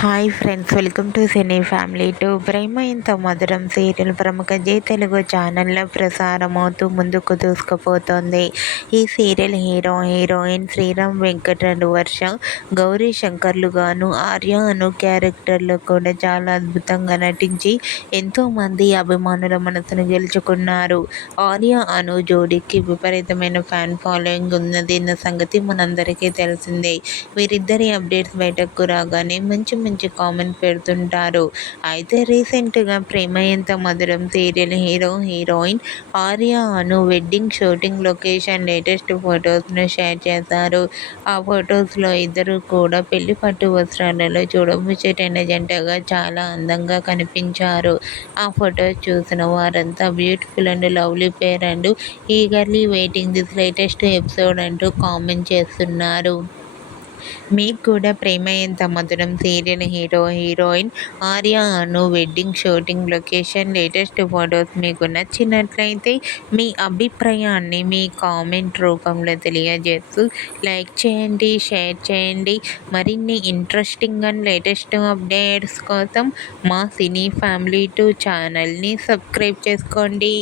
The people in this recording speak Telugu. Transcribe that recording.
Hi friends, welcome to cine family two. Prema Intha Madhuram serial ప్రముఖ జీ తెలుగు ఛానల్లో ప్రసారమవుతూ ముందుకు దూసుకుపోతోంది. ఈ సీరియల్ హీరోయిన్ శ్రీరామ్ వెంకటరెడ్డి, వర్ష, గౌరీ శంకర్లు గాను, ఆర్య అను క్యారెక్టర్లో కూడా చాలా అద్భుతంగా నటించి ఎంతోమంది అభిమానుల మనసును గెలుచుకున్నారు. ఆర్య అను జోడీకి విపరీతమైన ఫ్యాన్ ఫాలోయింగ్ ఉన్నదన్న సంగతి మనందరికీ తెలిసిందే. వీరిద్దరి అప్డేట్స్ బయటకు రాగానే మంచి కామెంట్ పెడుతుంటారు. అయితే రీసెంట్గా Prema Entha Madhuram serial heroine Arya Anu wedding shooting location latest ఫొటోస్ను షేర్ చేశారు. ఆ ఫొటోస్లో ఇద్దరు కూడా పెళ్లి పట్టు వస్త్రాలలో చూడముచ్చటైన జంటగా చాలా అందంగా కనిపించారు. ఆ ఫొటోస్ చూసిన వారంతా beautiful and lovely pair and eagerly waiting this latest episode అంటూ కామెంట్ చేస్తున్నారు. మీకు కూడా Prema Entha Madhuram serial heroine Arya Anu wedding shooting location latest photos మీకు నచ్చినట్లయితే మీ అభిప్రాయాన్ని మీ కామెంట్ రూపంలో తెలియజేస్తూ లైక్ చేయండి, షేర్ చేయండి. మరిన్ని ఇంట్రెస్టింగ్ అండ్ లేటెస్ట్ అప్డేట్స్ కోసం మా సినీ ఫ్యామిలీ 2 ఛానల్ని సబ్స్క్రైబ్ చేసుకోండి.